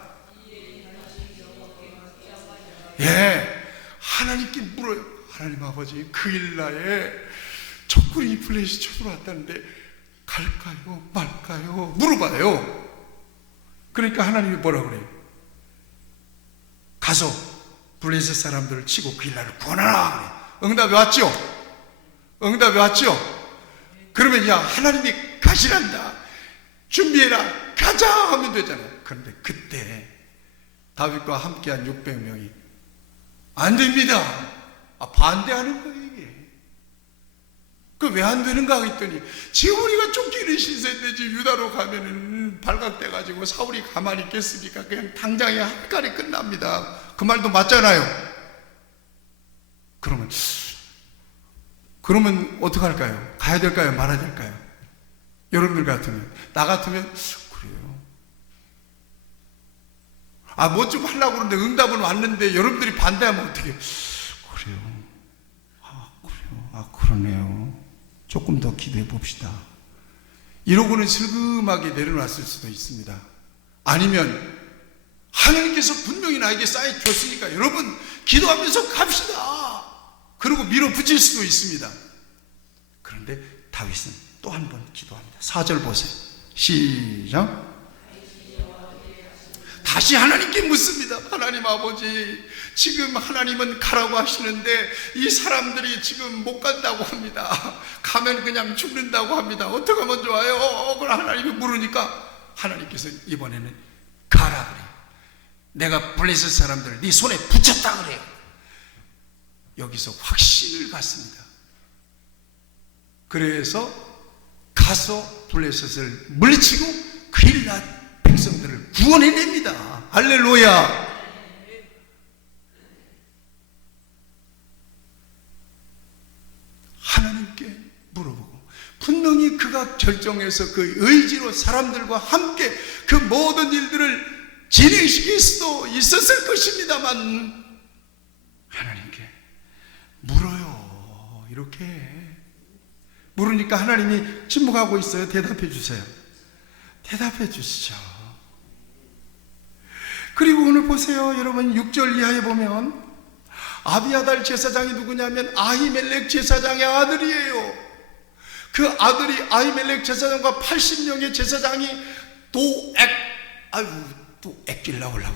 예, 하나님께 물어요. 하나님 아버지, 그 일나에 적군이 블레셋이 쳐들어왔다는데 갈까요 말까요 물어봐요. 그러니까 하나님이 뭐라고 그래요? 가서 블레셋 사람들을 치고 그 일나를 구원하라 그래요. 응답이 왔죠? 응답이 왔죠? 그러면 야, 하나님이 가시란다, 준비해라, 가자 하면 되잖아요. 그런데 그때 다윗과 함께한 600명이 안 됩니다. 반대하는 거예요. 이게 그 왜 안 되는가 했더니, 지금 우리가 쫓기는 시세인데 유다로 가면은 발각돼 가지고 사울이 가만히 있겠습니까? 그냥 당장에 한 칼에 끝납니다. 그 말도 맞잖아요. 그러면 어떡할까요? 가야 될까요? 말아야 될까요? 여러분들 같으면, 나 같으면 그래요. 뭐 좀 하려고 그러는데 응답은 왔는데 여러분들이 반대하면 어떻게? 그래요. 그래요. 그러네요. 조금 더 기도해 봅시다. 이러고는 슬금하게 내려놨을 수도 있습니다. 아니면 하나님께서 분명히 나에게 쌓여 줬으니까 여러분 기도하면서 갑시다, 그리고 밀어붙일 수도 있습니다. 그런데 다윗은 또 한 번 기도합니다. 4절 보세요. 시작. 다시 하나님께 묻습니다. 하나님 아버지, 지금 하나님은 가라고 하시는데 이 사람들이 지금 못 간다고 합니다. 가면 그냥 죽는다고 합니다. 어떻게 하면 좋아요? 그걸 하나님이 물으니까 하나님께서 이번에는 가라 그래요. 내가 블레셋 사람들을 네 손에 붙였다 그래요. 여기서 확신을 갖습니다. 그래서 가서 블레셋을 물리치고 그일랏 백성들을 구원해냅니다. 할렐루야. 하나님께 물어보고 분명히 그가 결정해서 그 의지로 사람들과 함께 그 모든 일들을 진행시킬 수도 있었을 것입니다만 하나님께 물어요. 이렇게 물으니까 하나님이 침묵하고 있어요. 대답해 주세요. 대답해 주시죠. 그리고 오늘 보세요. 여러분 6절 이하에 보면 아비아달 제사장이 누구냐면 아히멜렉 제사장의 아들이에요. 그 아들이 아히멜렉 제사장과 80명의 제사장이 도액이라고 그래.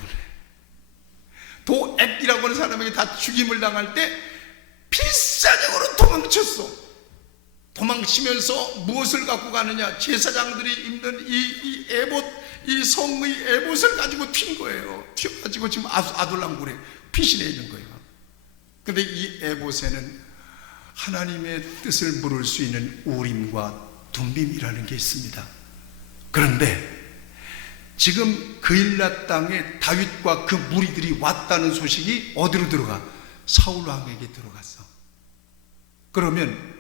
도액이라고 하는 사람에게 다 죽임을 당할 때 필사적으로 도망쳤어. 도망치면서 무엇을 갖고 가느냐? 제사장들이 입는 이 에봇, 이 성의 에봇을 가지고 튄 거예요. 튀어가지고 지금 아둘람굴에 피신해 있는 거예요. 근데 이 에봇에는 하나님의 뜻을 물을 수 있는 우림과 둠빔이라는 게 있습니다. 그런데 지금 그일랏 땅에 다윗과 그 무리들이 왔다는 소식이 어디로 들어가? 사울 왕에게 들어갔어. 그러면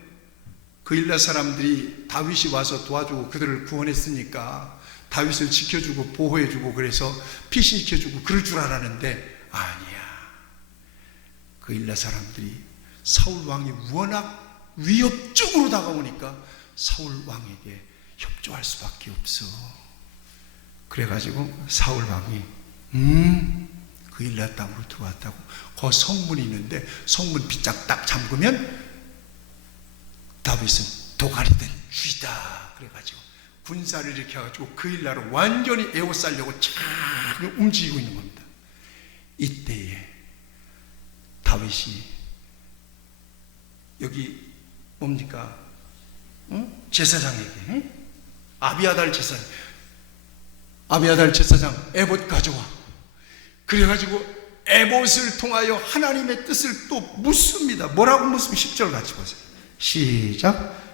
그일랏 사람들이 다윗이 와서 도와주고 그들을 구원했으니까 다윗을 지켜주고 보호해주고 그래서 피신시켜주고 그럴 줄 알았는데 아니야. 그일랏 사람들이 사울 왕이 워낙 위협적으로 다가오니까 사울 왕에게 협조할 수밖에 없어. 그래가지고 사울 왕이 그일랏 땅으로 들어왔다고. 그 성문이 있는데 성문 빗짝 딱 잠그면 다윗은 도가리 된 쥐다 그래가지고 군사를 일으켜가지고 그일라로 완전히 에워싸려고 쫙 움직이고 있는 겁니다. 이때에 다윗이 여기 뭡니까? 제사장에게 아비아달 제사장 에봇 가져와. 그래가지고 에봇을 통하여 하나님의 뜻을 또 묻습니다. 뭐라고 묻으면 10절 같이 보세요. 시작.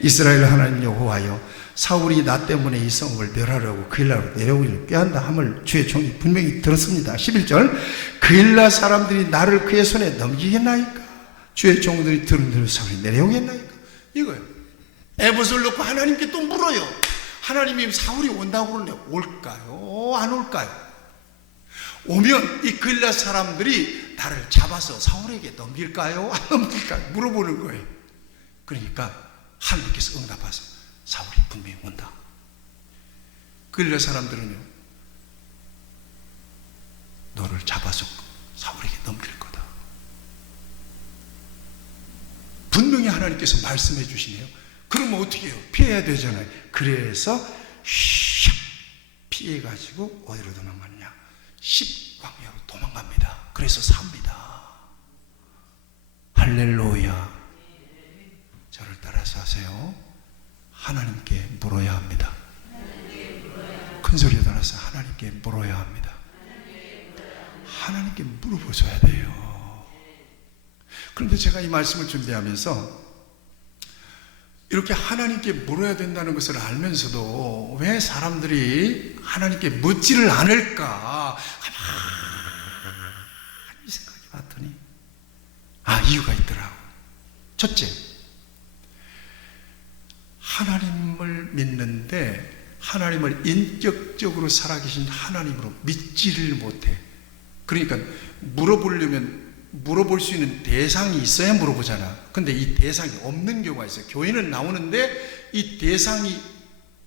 이스라엘 하나님 여호와여, 사울이 나 때문에 이 성을 멸하려고 그일라로 내려오기를 꾀한다 함을 주의 종이 분명히 들었습니다. 11절. 그일라 사람들이 나를 그의 손에 넘기겠나이까? 주의 종들이 들은 사울이 내려오겠나이까? 이거예요. 에봇을 놓고 하나님께 또 물어요. 하나님이 사울이 온다고 그러는데 올까요? 안 올까요? 오면 이 그일라 사람들이 나를 잡아서 사울에게 넘길까요? 안 넘길까요? 물어보는 거예요. 그러니까 하나님께서 응답하셔서 사울이 분명히 온다. 그릴라 사람들은요, 너를 잡아서 사울에게 넘길 거다. 분명히 하나님께서 말씀해 주시네요. 그러면 어떻게 해요? 피해야 되잖아요. 그래서 슉 피해가지고 어디로 도망가느냐? 십광야로 도망갑니다. 그래서 삽니다. 할렐루야. 저를 따라서 하세요. 하나님께 물어야 합니다. 큰 소리에 따라서 하나님께 물어야 합니다. 하나님께 물어보셔야 돼요. 그런데 제가 이 말씀을 준비하면서 이렇게 하나님께 물어야 된다는 것을 알면서도 왜 사람들이 하나님께 묻지를 않을까 가만히 생각해 봤더니 이유가 있더라고. 첫째, 하나님을 믿는데 하나님을 인격적으로 살아계신 하나님으로 믿지를 못해. 그러니까 물어볼 수 있는 대상이 있어야 물어보잖아. 근데 이 대상이 없는 경우가 있어요. 교회는 나오는데 이 대상이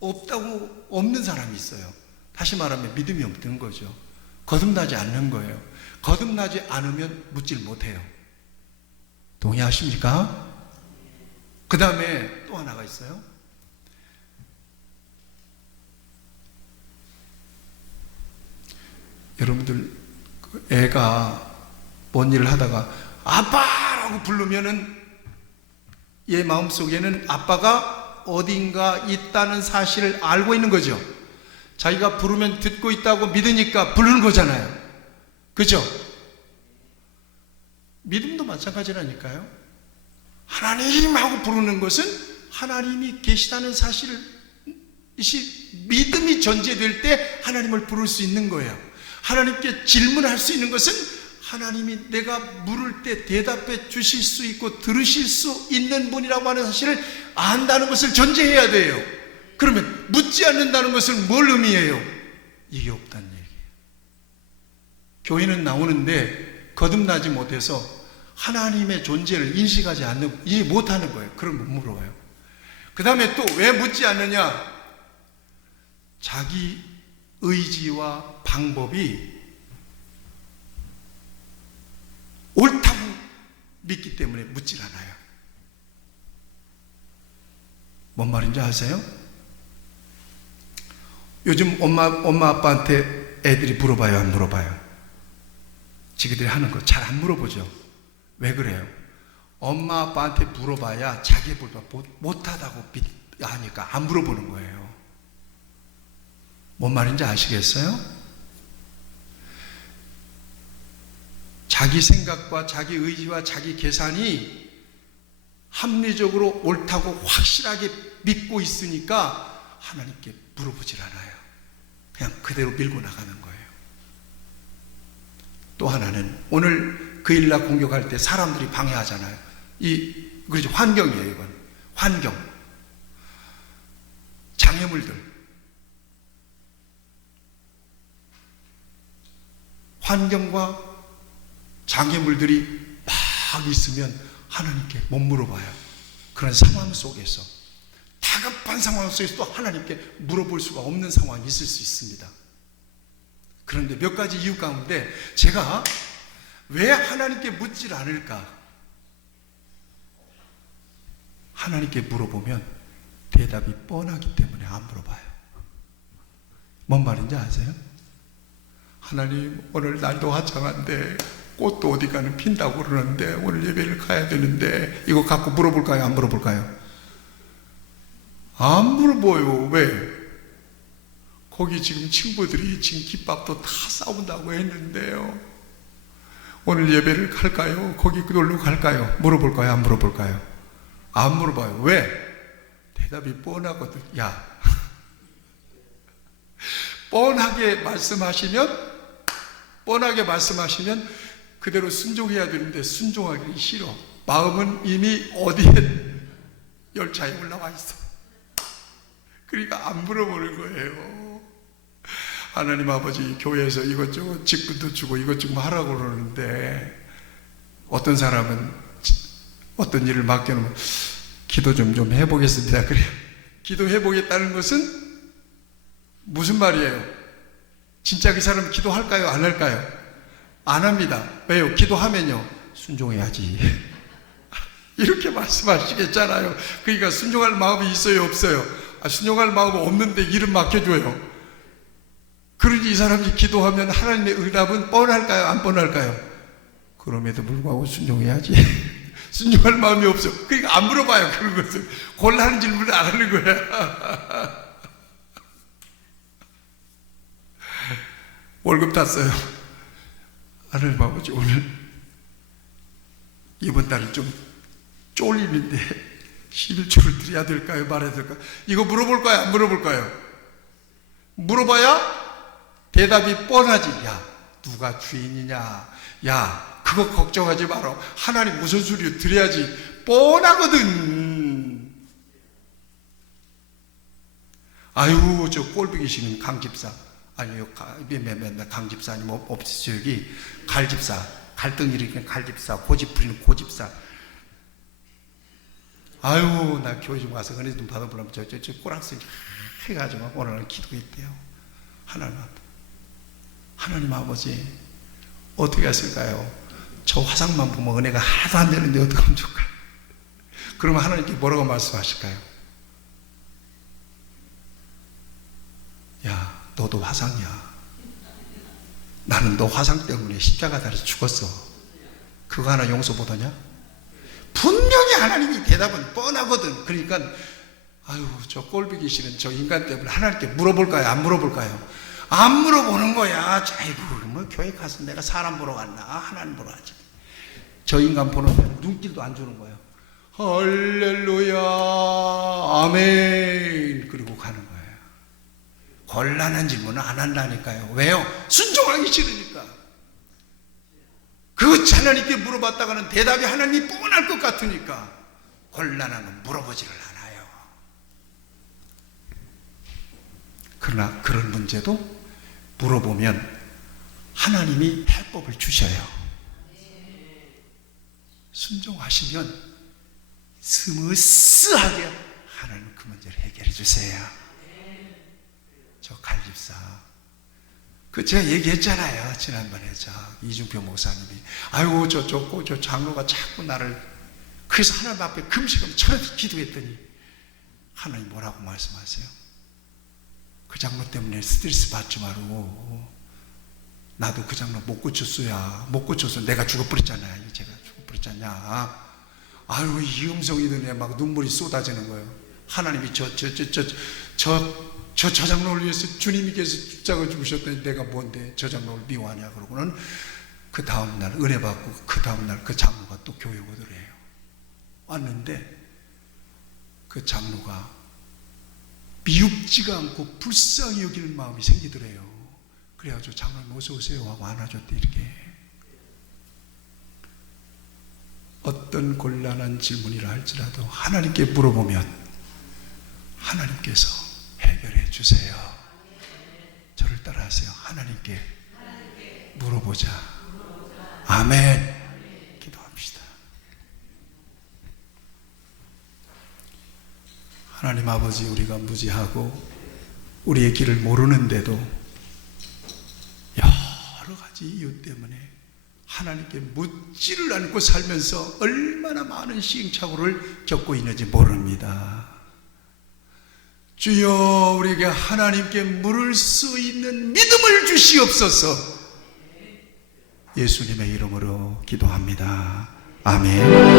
없는 사람이 있어요. 다시 말하면 믿음이 없는 거죠. 거듭나지 않는 거예요. 거듭나지 않으면 묻질 못해요. 동의하십니까? 그 다음에 또 하나가 있어요. 여러분들 애가 뭔 일을 하다가 아빠라고 부르면은 얘 마음속에는 아빠가 어딘가 있다는 사실을 알고 있는 거죠. 자기가 부르면 듣고 있다고 믿으니까 부르는 거잖아요. 그죠? 믿음도 마찬가지라니까요. 하나님 하고 부르는 것은 하나님이 계시다는 사실을 믿음이 전제될 때 하나님을 부를 수 있는 거예요. 하나님께 질문할 수 있는 것은 하나님이 내가 물을 때 대답해 주실 수 있고 들으실 수 있는 분이라고 하는 사실을 안다는 것을 전제해야 돼요. 그러면 묻지 않는다는 것은 뭘 의미해요? 이게 없다는 얘기예요. 교회는 나오는데 거듭나지 못해서 하나님의 존재를 인식하지 못하는 거예요. 그럼 못 물어봐요. 그 다음에 또 왜 묻지 않느냐? 자기 의지와 방법이 옳다고 믿기 때문에 묻질 않아요. 뭔 말인지 아세요? 요즘 엄마 아빠한테 애들이 물어봐요, 안 물어봐요? 지그들이 하는 거 잘 안 물어보죠. 왜 그래요? 엄마 아빠한테 물어봐야 자기 못하다고 하니까 안 물어보는 거예요. 뭔 말인지 아시겠어요? 자기 생각과 자기 의지와 자기 계산이 합리적으로 옳다고 확실하게 믿고 있으니까 하나님께 물어보질 않아요. 그냥 그대로 밀고 나가는 거예요. 또 하나는 오늘 그 일날 공격할 때 사람들이 방해하잖아요. 그렇죠. 환경이에요, 이건. 환경. 장애물들. 환경과 장애물들이 막 있으면 하나님께 못 물어봐요. 그런 상황 속에서, 다급한 상황 속에서 또 하나님께 물어볼 수가 없는 상황이 있을 수 있습니다. 그런데 몇 가지 이유 가운데 제가 왜 하나님께 묻질 않을까? 하나님께 물어보면 대답이 뻔하기 때문에 안 물어봐요. 뭔 말인지 아세요? 하나님, 오늘 날도 화창한데 꽃도 어디 가는 핀다고 그러는데 오늘 예배를 가야 되는데 이거 갖고 물어볼까요? 안 물어볼까요? 안 물어봐요. 왜? 거기 지금 친구들이 지금 김밥도 다 싸운다고 했는데요. 오늘 예배를 갈까요? 거기 놀러 갈까요? 물어볼까요? 안 물어볼까요? 안 물어봐요. 왜? 대답이 뻔하거든. 야, 뻔하게 말씀하시면 그대로 순종해야 되는데 순종하기 싫어. 마음은 이미 어디에 열차에 올라와 있어. 그러니까 안 물어보는 거예요. 하나님 아버지, 교회에서 이것저것 직분도 주고 이것저것 하라고 그러는데 어떤 사람은 어떤 일을 맡겨놓으면 기도 좀 해보겠습니다. 그래요. 기도해보겠다는 것은 무슨 말이에요? 진짜 그 사람 기도할까요? 안 할까요? 안 합니다. 왜요? 기도하면요, 순종해야지. 이렇게 말씀하시겠잖아요. 그러니까 순종할 마음이 있어요, 없어요? 순종할 마음은 없는데 일은 맡겨줘요. 그러니 이 사람이 기도하면 하나님의 응답은 뻔할까요? 안 뻔할까요? 그럼에도 불구하고 순종해야지. 순종할 마음이 없어. 그러니까 안 물어봐요, 그런 것을. 곤란한 질문을 안 하는 거야. 월급 땄어요. 하나님 아버지, 오늘 이번 달은 좀 쫄림인데 11조를 드려야 될까요? 말해야 될까요? 이거 물어볼까요? 안 물어볼까요? 물어봐야 대답이 뻔하지. 야, 누가 주인이냐? 야, 그거 걱정하지 마라. 하나님 무슨 수리를 드려야지. 뻔하거든. 아유, 저 꼴보기 싫은 강집사. 아니요, 맨날 강집사 아니면 저기 갈집사. 갈등 일으키는 갈집사. 고집 부리는 고집사. 아유, 나 교회 좀 가서 은혜 좀 받아보려면 저 꼬락서 해가지고 오늘은 기도했대요. 하나님 아버지, 어떻게 하실까요? 저 화상만 보면 은혜가 하나도 안 되는데 어떻게 하면 좋을까요? 그러면 하나님께 뭐라고 말씀하실까요? 야, 너도 화상이야. 나는 너 화상 때문에 십자가 달아서 죽었어. 그거 하나 용서 못하냐? 분명히 하나님이 대답은 뻔하거든. 그러니까 아유, 저 꼴보기 싫은 저 인간 때문에 하나님께 물어볼까요? 안 물어볼까요? 안 물어보는 거야. 아이고, 뭐 교회 가서 내가 사람 보러 갔나? 하나님 보러 가지. 저 인간 보는 데는 눈길도 안 주는 거예요. 할렐루야, 아멘. 그리고 가는 거예요. 곤란한 질문은 안 한다니까요. 왜요? 순종하기 싫으니까. 그 하나님께 물어봤다가는 대답이 하나님이 뻔할 것 같으니까 곤란한 건 물어보지를 않아요. 그러나 그런 문제도 물어보면 하나님이 해법을 주셔요. 순종하시면 스무스하게 하나님 그 문제를 해결해 주세요. 저 갈집사, 그 제가 얘기했잖아요, 지난번에 저 이중표 목사님이. 아이고, 저 장로가 자꾸 나를. 그래서 하나님 앞에 금식을 철저히 기도했더니 하나님 뭐라고 말씀하세요? 그 장로 때문에 스트레스 받지 말고. 나도 그 장로 못 고쳤어야. 못 고쳐서 내가 죽어버렸잖아요. 제가 죽어버렸잖냐. 아유, 이 음성이 드네. 막 눈물이 쏟아지는 거예요. 하나님이 저 장로를 위해서 주님께서 십자가 죽으셨더니 내가 뭔데 저 장로를 미워하냐. 그러고는 그 다음날 은혜 받고 그 다음날 그 장로가 또 교회 오더래요. 왔는데 그 장로가 미흡지가 않고 불쌍히 여길 마음이 생기더래요. 그래가지고 장로님 어서 오세요 하고 안아줬대. 이렇게 어떤 곤란한 질문이라 할지라도 하나님께 물어보면 하나님께서 해결해 주세요. 저를 따라하세요. 하나님께 물어보자. 아멘. 기도합시다. 하나님 아버지, 우리가 무지하고 우리의 길을 모르는데도 여러 가지 이유 때문에 하나님께 묻지를 않고 살면서 얼마나 많은 시행착오를 겪고 있는지 모릅니다. 주여, 우리에게 하나님께 물을 수 있는 믿음을 주시옵소서. 예수님의 이름으로 기도합니다. 아멘.